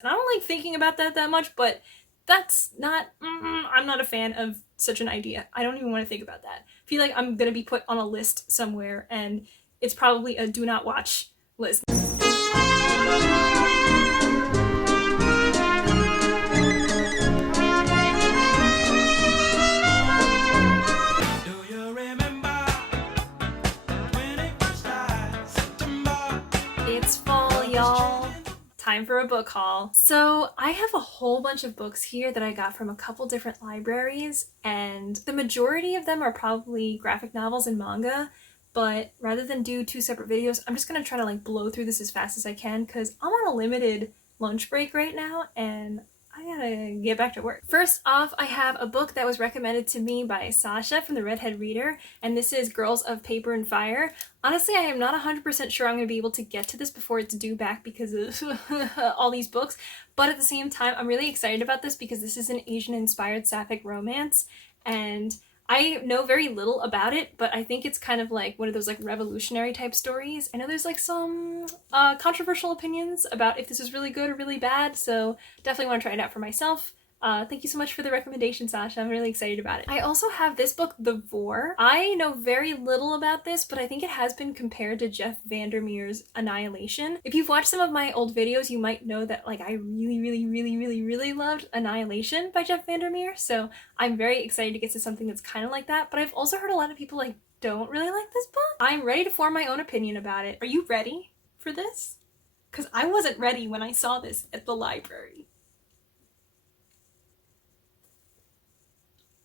And I don't like thinking about that much, but that's not, I'm not a fan of such an idea. I don't even want to think about that. I feel like I'm gonna be put on a list somewhere, and it's probably a do not watch list. It's fall, y'all. Time for a book haul. So I have a whole bunch of books here that I got from a couple different libraries, and the majority of them are probably graphic novels and manga, but rather than do two separate videos, I'm just gonna try to like blow through this as fast as I can because I'm on a limited lunch break right now and I gotta get back to work. First off, I have a book that was recommended to me by Sasha from the Redhead Reader, and this is Girls of Paper and Fire. Honestly, I am not 100% sure I'm going to be able to get to this before it's due back because of all these books, but at the same time, I'm really excited about this because this is an Asian-inspired sapphic romance, and I know very little about it, but I think it's kind of like one of those like revolutionary type stories. I know there's like some controversial opinions about if this is really good or really bad, so definitely want to try it out for myself. Thank you so much for the recommendation, Sasha. I'm really excited about it. I also have this book, The Vor. I know very little about this, but I think it has been compared to Jeff Vandermeer's Annihilation. If you've watched some of my old videos, you might know that like I really loved Annihilation by Jeff Vandermeer, so I'm very excited to get to something that's kind of like that, but I've also heard a lot of people like don't really like this book. I'm ready to form my own opinion about it. Are you ready for this? Because I wasn't ready when I saw this at the library.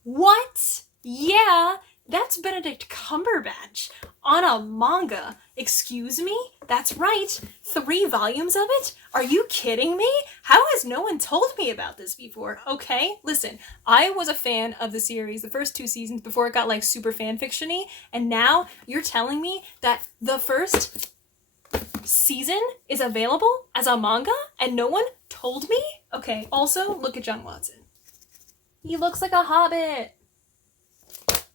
What? Yeah, that's Benedict Cumberbatch on a manga. Excuse me? That's right. 3 volumes of it? Are you kidding me? How has no one told me about this before? Okay, listen, I was a fan of the series, the first 2 seasons, before it got like super fanfiction-y, and now you're telling me that the first season is available as a manga and no one told me? Okay, also, look at John Watson. He looks like a hobbit.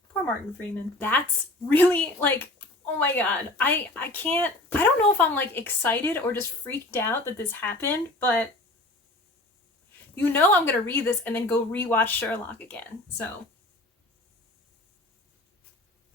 Poor Martin Freeman. That's really like, oh my god. I can't, I don't know if I'm like excited or just freaked out that this happened, but you know I'm gonna read this and then go rewatch Sherlock again, so.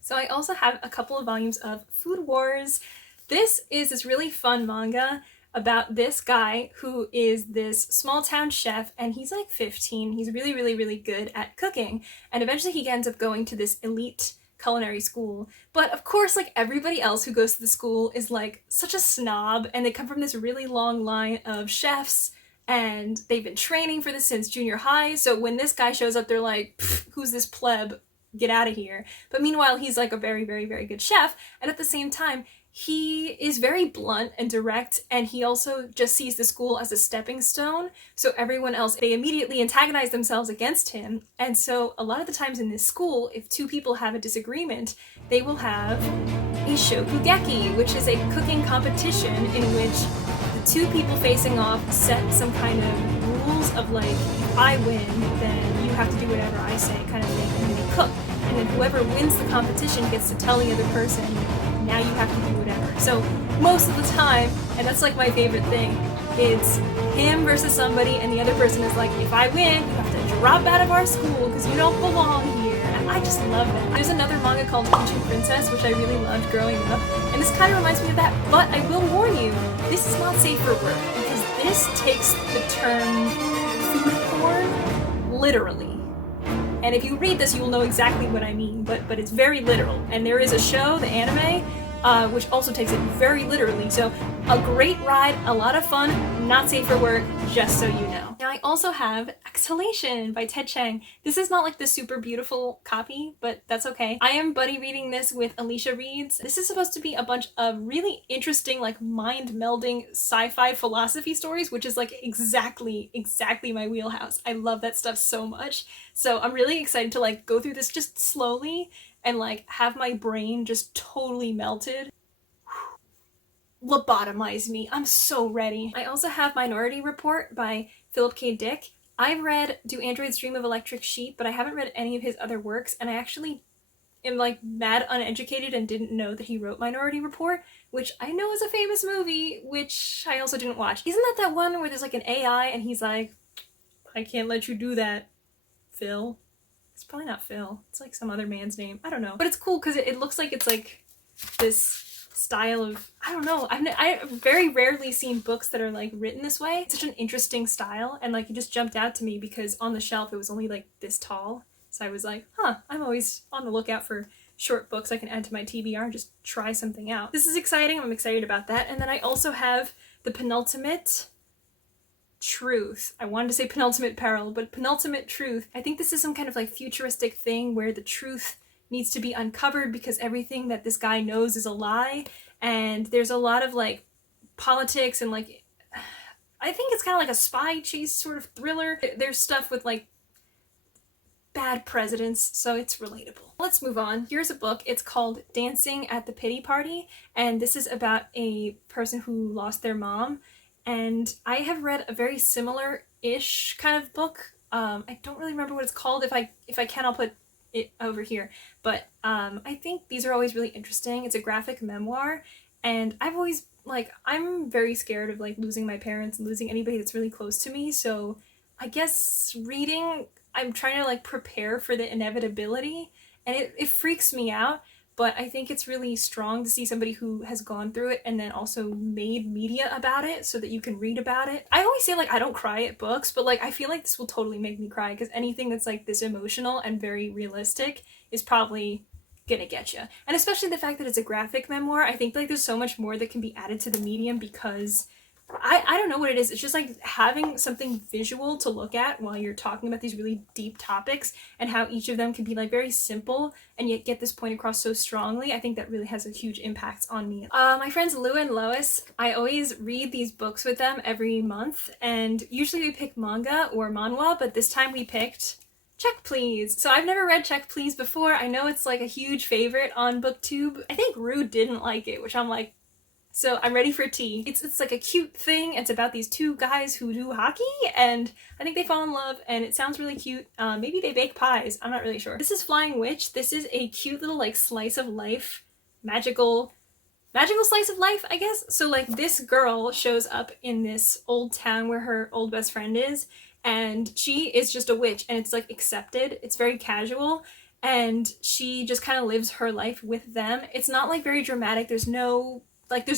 So I also have a couple of volumes of Food Wars. This is this really fun manga about this guy who is this small town chef, and he's like 15. He's really good at cooking, and eventually he ends up going to this elite culinary school. But of course, like everybody else who goes to the school is like such a snob, and they come from this really long line of chefs, and they've been training for this since junior high. So when this guy shows up, they're like, who's this pleb? Get out of here. But meanwhile, he's like a very good chef, and at the same time, he is very blunt and direct, and he also just sees the school as a stepping stone, so everyone else, they immediately antagonize themselves against him. And so a lot of the times in this school, if 2 people have a disagreement, they will have a shokugeki, which is a cooking competition in which the 2 people facing off set some kind of rules of like, if I win, then you have to do whatever I say kind of thing, and then they cook. And then whoever wins the competition gets to tell the other person, now you have to do whatever. So most of the time, and that's like my favorite thing, it's him versus somebody, and the other person is like, if I win, you have to drop out of our school because you don't belong here. And I just love that. There's another manga called Ancient Princess, which I really loved growing up, and this kind of reminds me of that, but I will warn you, this is not safe for work, because this takes the term food porn literally. And if you read this, you will know exactly what I mean, but it's very literal. And there is a show, the anime, which also takes it very literally. So a great ride, a lot of fun, not safe for work, just so you know. Now I also have Exhalation by Ted Chiang. This is not like the super beautiful copy, but that's okay. I am buddy reading this with Alicia Reads. This is supposed to be a bunch of really interesting, like mind-melding sci-fi philosophy stories, which is like exactly my wheelhouse. I love that stuff so much. So I'm really excited to like go through this just slowly and like have my brain just totally melted. Lobotomize me. I'm so ready. I also have Minority Report by Philip K. Dick. I've read Do Androids Dream of Electric Sheep, but I haven't read any of his other works, and I actually am like mad uneducated and didn't know that he wrote Minority Report, which I know is a famous movie, which I also didn't watch. Isn't that one where there's like an AI and he's like, I can't let you do that, Phil? It's probably not Phil. It's like some other man's name. I don't know. But it's cool because it looks like it's like this style of, I don't know. I've very rarely seen books that are like written this way. It's such an interesting style, and like it just jumped out to me because on the shelf it was only like this tall. So I was like, huh, I'm always on the lookout for short books I can add to my TBR and just try something out. This is exciting. I'm excited about that. And then I also have the penultimate truth. I wanted to say penultimate peril, but penultimate truth. I think this is some kind of like futuristic thing where the truth needs to be uncovered because everything that this guy knows is a lie. And there's a lot of like politics and like, I think it's kind of like a spy chase sort of thriller. There's stuff with like bad presidents, so it's relatable. Let's move on. Here's a book. It's called Dancing at the Pity Party, and this is about a person who lost their mom. And I have read a very similar-ish kind of book. I don't really remember what it's called. If I can, I'll put it over here. But I think these are always really interesting. It's a graphic memoir, and I've always, like, I'm very scared of, like, losing my parents and losing anybody that's really close to me, so I guess reading, I'm trying to, like, prepare for the inevitability, and it freaks me out. But I think it's really strong to see somebody who has gone through it and then also made media about it so that you can read about it. I always say, like, I don't cry at books, but, like, I feel like this will totally make me cry because anything that's, like, this emotional and very realistic is probably gonna get you. And especially the fact that it's a graphic memoir, I think, like, there's so much more that can be added to the medium because I don't know what it is. It's just like having something visual to look at while you're talking about these really deep topics and how each of them can be like very simple and yet get this point across so strongly. I think that really has a huge impact on me. My friends Lou and Lois, I always read these books with them every month, and usually we pick manga or manhwa, but this time we picked Check Please. So I've never read Check Please before. I know it's like a huge favorite on BookTube. I think Rue didn't like it, which I'm like, so I'm ready for tea. It's like a cute thing. It's about these two guys who do hockey, and I think they fall in love, and it sounds really cute. Maybe they bake pies. I'm not really sure. This is Flying Witch. This is a cute little like slice of life, magical slice of life, I guess. So like this girl shows up in this old town where her old best friend is, and she is just a witch, and it's like accepted. It's very casual, and she just kind of lives her life with them. It's not like very dramatic. There's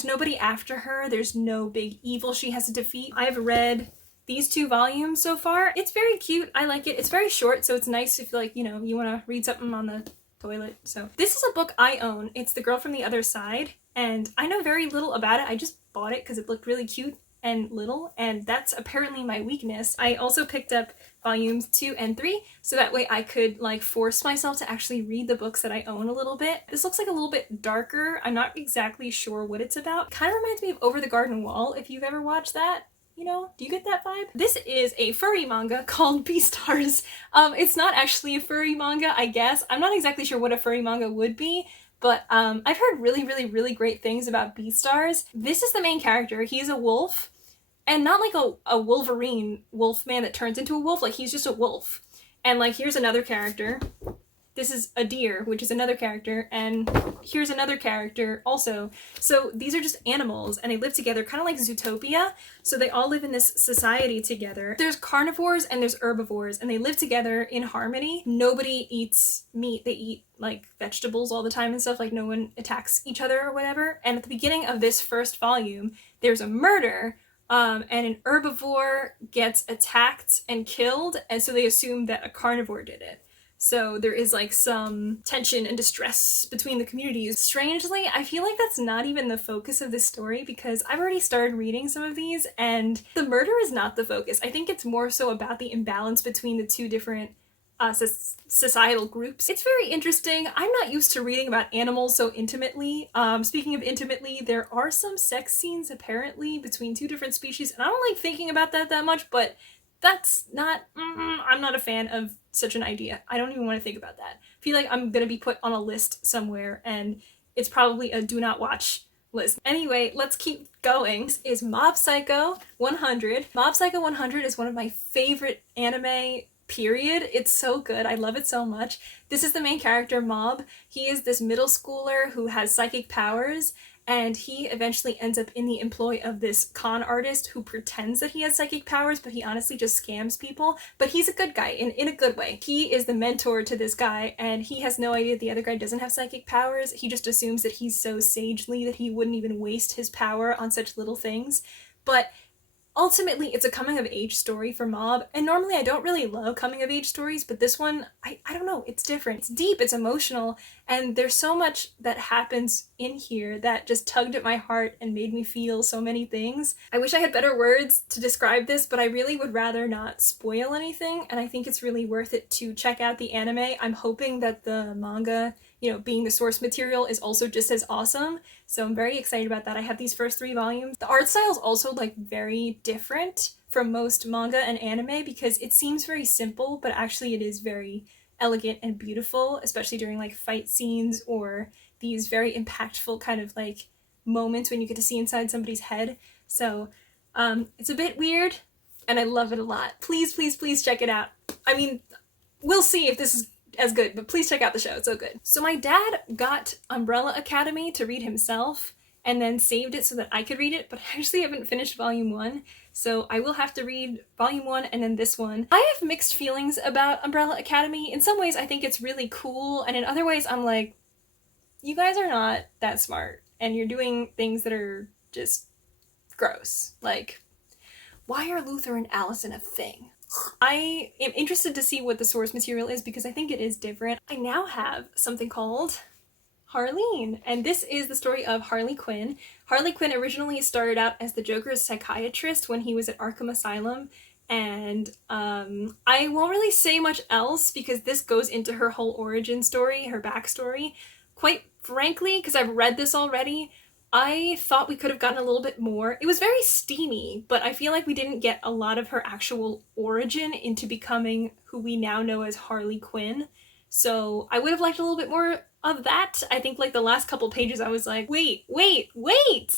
nobody after her. There's no big evil she has to defeat. I've read these 2 volumes so far. It's very cute. I like it. It's very short, so it's nice if, like, you know, you want to read something on the toilet. So this is a book I own. It's The Girl from the Other Side, and I know very little about it. I just bought it because it looked really cute and little, and that's apparently my weakness. I also picked up volumes 2 and 3, so that way I could like force myself to actually read the books that I own a little bit. This looks like a little bit darker. I'm not exactly sure what it's about. Kind of reminds me of Over the Garden Wall, if you've ever watched that. You know, do you get that vibe? This is a furry manga called Beastars. It's not actually a furry manga, I guess. I'm not exactly sure what a furry manga would be, but I've heard really great things about Beastars. This is the main character. He's a wolf. And not like a Wolverine wolf man that turns into a wolf, like he's just a wolf. And like here's another character. This is a deer, which is another character, and here's another character also. So these are just animals, and they live together, kind of like Zootopia. So they all live in this society together. There's carnivores and there's herbivores, and they live together in harmony. Nobody eats meat. They eat like vegetables all the time and stuff, like no one attacks each other or whatever. And at the beginning of this first volume, there's a murder, and an herbivore gets attacked and killed, and so they assume that a carnivore did it. So there is like some tension and distress between the communities. Strangely, I feel like that's not even the focus of this story because I've already started reading some of these and the murder is not the focus. I think it's more so about the imbalance between the 2 different societal groups. It's very interesting. I'm not used to reading about animals so intimately. Speaking of intimately, there are some sex scenes apparently between 2 different species, and I don't like thinking about that much, but that's not, I'm not a fan of such an idea. I don't even want to think about that. I feel like I'm gonna be put on a list somewhere, and it's probably a do not watch list. Anyway, let's keep going. This is Mob Psycho 100. Mob Psycho 100 is one of my favorite anime, period. It's so good. I love it so much. This is the main character, Mob. He is this middle schooler who has psychic powers, and he eventually ends up in the employ of this con artist who pretends that he has psychic powers, but he honestly just scams people. But he's a good guy in a good way. He is the mentor to this guy, and he has no idea the other guy doesn't have psychic powers. He just assumes that he's so sagely that he wouldn't even waste his power on such little things. But ultimately, it's a coming-of-age story for Mob, and normally I don't really love coming-of-age stories, but this one, I don't know, it's different. It's deep, it's emotional, and there's so much that happens in here that just tugged at my heart and made me feel so many things. I wish I had better words to describe this, but I really would rather not spoil anything, and I think it's really worth it to check out the anime. I'm hoping that the manga, you know, being the source material, is also just as awesome. So I'm very excited about that. I have these first 3 volumes. The art style is also like very different from most manga and anime because it seems very simple, but actually it is very elegant and beautiful, especially during like fight scenes or these very impactful kind of like moments when you get to see inside somebody's head. So it's a bit weird and I love it a lot. Please, please, please check it out. I mean, we'll see if this is as good, but please check out the show, it's so good. So my dad got Umbrella Academy to read himself and then saved it so that I could read it, but I actually haven't finished volume 1, so I will have to read volume 1 and then this one. I have mixed feelings about Umbrella Academy. In some ways I think it's really cool, and in other ways I'm like, you guys are not that smart and you're doing things that are just gross. Like, why are Luther and Allison a thing? I am interested to see what the source material is because I think it is different. I now have something called Harleen, and this is the story of Harley Quinn. Harley Quinn originally started out as the Joker's psychiatrist when he was at Arkham Asylum, and I won't really say much else because this goes into her whole origin story, her backstory. Quite frankly, because I've read this already, I thought we could have gotten a little bit more. It was very steamy, but I feel like we didn't get a lot of her actual origin into becoming who we now know as Harley Quinn. So I would have liked a little bit more of that. I think like the last couple pages I was like, wait,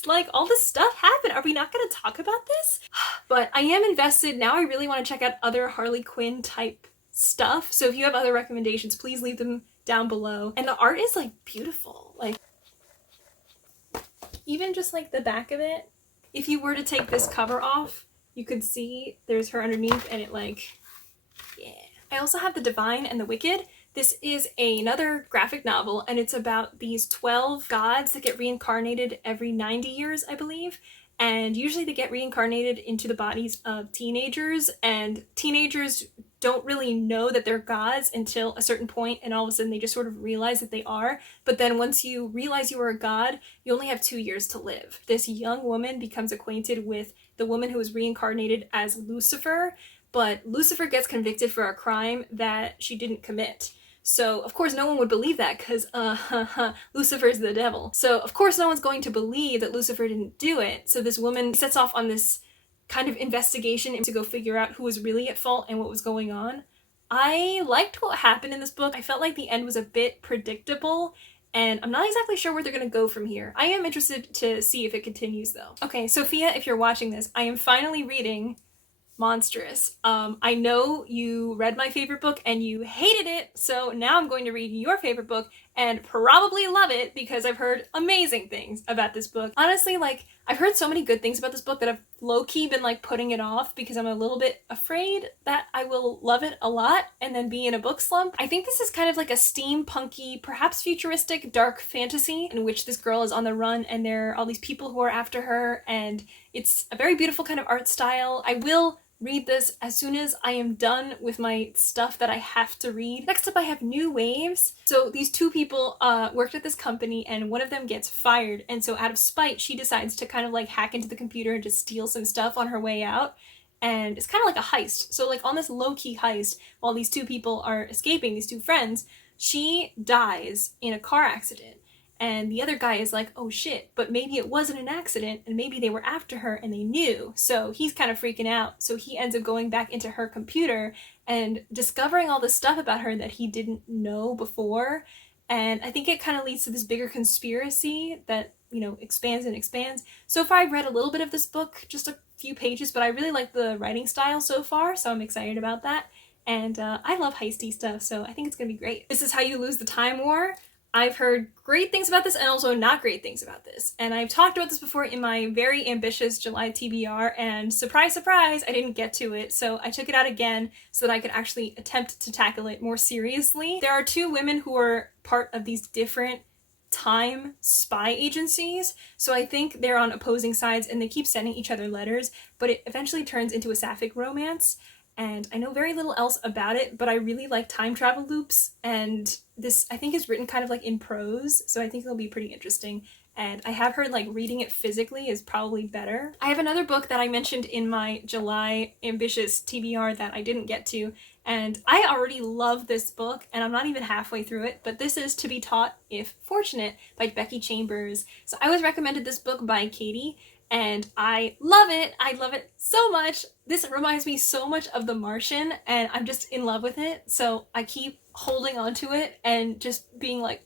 like all this stuff happened. Are we not going to talk about this? But I am invested. Now I really want to check out other Harley Quinn type stuff. So if you have other recommendations, please leave them down below. And the art is like beautiful. Like, even just like the back of it, if you were to take this cover off, you could see there's her underneath and it like, yeah. I also have The Divine and the Wicked. This is another graphic novel and it's about these 12 gods that get reincarnated every 90 years, I believe. And usually they get reincarnated into the bodies of teenagers, and teenagers don't really know that they're gods until a certain point, and all of a sudden they just sort of realize that they are. But then once you realize you are a god, you only have 2 years to live. This young woman becomes acquainted with the woman who was reincarnated as Lucifer, but Lucifer gets convicted for a crime that she didn't commit. So of course no one would believe that because Lucifer's the devil. So of course no one's going to believe that Lucifer didn't do it. So this woman sets off on this kind of investigation to go figure out who was really at fault and what was going on. I liked what happened in this book. I felt like the end was a bit predictable, and I'm not exactly sure where they're gonna go from here. I am interested to see if it continues though. Okay, Sophia, if you're watching this, I am finally reading Monstrous. I know you read my favorite book and you hated it, so now I'm going to read your favorite book and probably love it because I've heard amazing things about this book. Honestly, like, I've heard so many good things about this book that I've low-key been like putting it off because I'm a little bit afraid that I will love it a lot and then be in a book slump. I think this is kind of like a steampunky, perhaps futuristic, dark fantasy in which this girl is on the run and there are all these people who are after her, and it's a very beautiful kind of art style. I will read this as soon as I am done with my stuff that I have to read. Next up I have New Waves. So these 2 people worked at this company and one of them gets fired, and so out of spite she decides to kind of like hack into the computer and just steal some stuff on her way out. And it's kind of like a heist. So like on this low-key heist, while these 2 people are escaping, these 2 friends, she dies in a car accident. And the other guy is like, oh shit, but maybe it wasn't an accident and maybe they were after her and they knew. So he's kind of freaking out. So he ends up going back into her computer and discovering all this stuff about her that he didn't know before. And I think it kind of leads to this bigger conspiracy that, you know, expands and expands. So far I've read a little bit of this book, just a few pages, but I really like the writing style so far, so I'm excited about that. And I love heisty stuff, so I think it's gonna be great. This is How You Lose the Time War. I've heard great things about this and also not great things about this. And I've talked about this before in my very ambitious July TBR, and surprise, surprise, I didn't get to it. So I took it out again so that I could actually attempt to tackle it more seriously. There are two women who are part of these different time spy agencies, so I think they're on opposing sides and they keep sending each other letters, but it eventually turns into a sapphic romance. And I know very little else about it, but I really like time travel loops, and this I think is written kind of like in prose, so I think it'll be pretty interesting. And I have heard like reading it physically is probably better. I have another book that I mentioned in my July ambitious TBR that I didn't get to, and I already love this book, and I'm not even halfway through it, but this is To Be Taught If Fortunate by Becky Chambers. So I was recommended this book by Katie, and I love it. I love it so much. This reminds me so much of The Martian, and I'm just in love with it. So I keep holding on to it and just being like,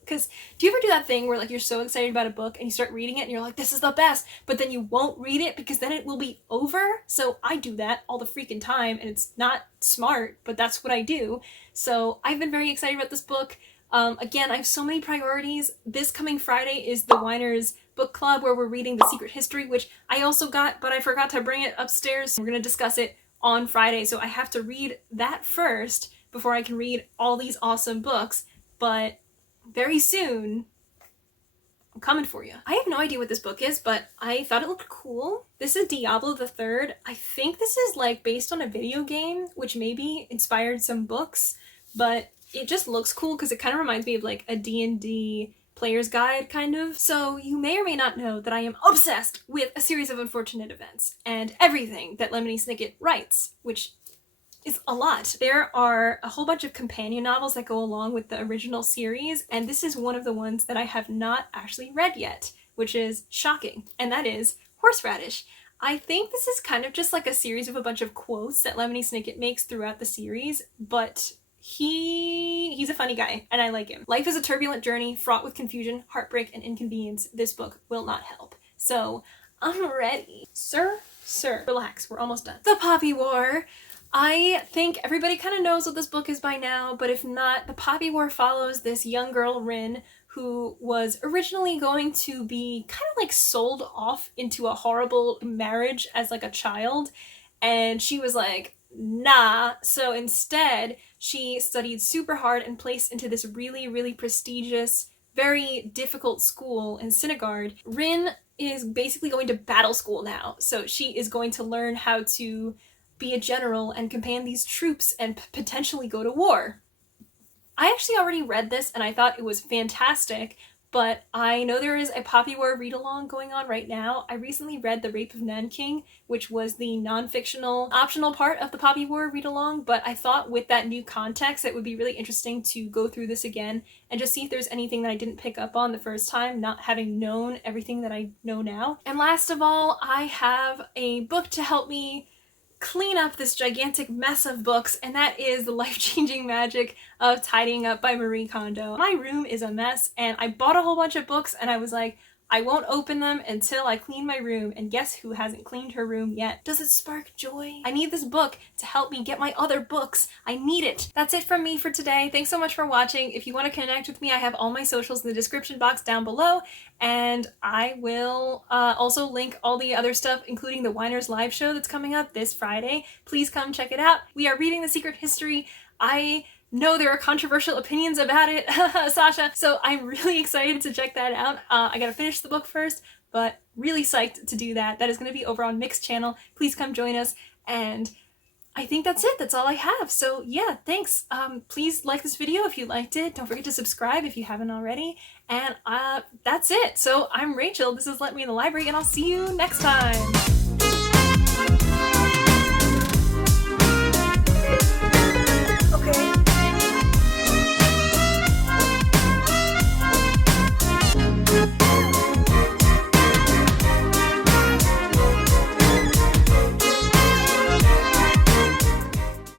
because do you ever do that thing where like you're so excited about a book and you start reading it and you're like, this is the best, but then you won't read it because then it will be over? So I do that all the freaking time, and it's not smart, but that's what I do. So I've been very excited about this book. Again, I have so many priorities. This coming Friday is the WHINERS book club where we're reading The Secret History, which I also got, but I forgot to bring it upstairs. We're going to discuss it on Friday, so I have to read that first before I can read all these awesome books, but very soon, I'm coming for you. I have no idea what this book is, but I thought it looked cool. This is Diablo III. I think this is like based on a video game, which maybe inspired some books, but it just looks cool because it kind of reminds me of like a D&D player's guide kind of. So you may or may not know that I am obsessed with a series of unfortunate events and everything that Lemony Snicket writes, which is a lot. There are a whole bunch of companion novels that go along with the original series, and this is one of the ones that I have not actually read yet, which is shocking, and that is Horseradish. I think this is kind of just like a series of a bunch of quotes that Lemony Snicket makes throughout the series, but he's a funny guy, and I like him. Life is a turbulent journey, fraught with confusion, heartbreak, and inconvenience. This book will not help. So, I'm ready. Sir, relax, we're almost done. The Poppy War. I think everybody kind of knows what this book is by now, but if not, The Poppy War follows this young girl, Rin, who was originally going to be kind of like sold off into a horrible marriage as like a child, and she was like, nah. So instead, she studied super hard and placed into this really, really prestigious, very difficult school in Sinigard. Rin is basically going to battle school now, so she is going to learn how to be a general and command these troops and potentially go to war. I actually already read this and I thought it was fantastic, but I know there is a Poppy War read-along going on right now. I recently read The Rape of Nanking, which was the non-fictional optional part of the Poppy War read-along, but I thought with that new context it would be really interesting to go through this again and just see if there's anything that I didn't pick up on the first time, not having known everything that I know now. And last of all, I have a book to help me clean up this gigantic mess of books, and that is The Life-Changing Magic of Tidying Up by Marie Kondo. My room is a mess, and I bought a whole bunch of books, and I was like, I won't open them until I clean my room, and guess who hasn't cleaned her room yet? Does it spark joy? I need this book to help me get my other books. I need it. That's it from me for today. Thanks so much for watching. If you want to connect with me, I have all my socials in the description box down below, and I will also link all the other stuff, including the WHINERS live show that's coming up this Friday. Please come check it out. We are reading The Secret History. I know there are controversial opinions about it, Sasha, so I'm really excited to check that out. I gotta finish the book first, but really psyched to do that. That is gonna be over on Mixed channel. Please come join us, and I think that's it. That's all I have. So yeah, thanks. Please like this video if you liked it. Don't forget to subscribe if you haven't already, and that's it. So I'm Rachel, this is Let Me in the Library, and I'll see you next time.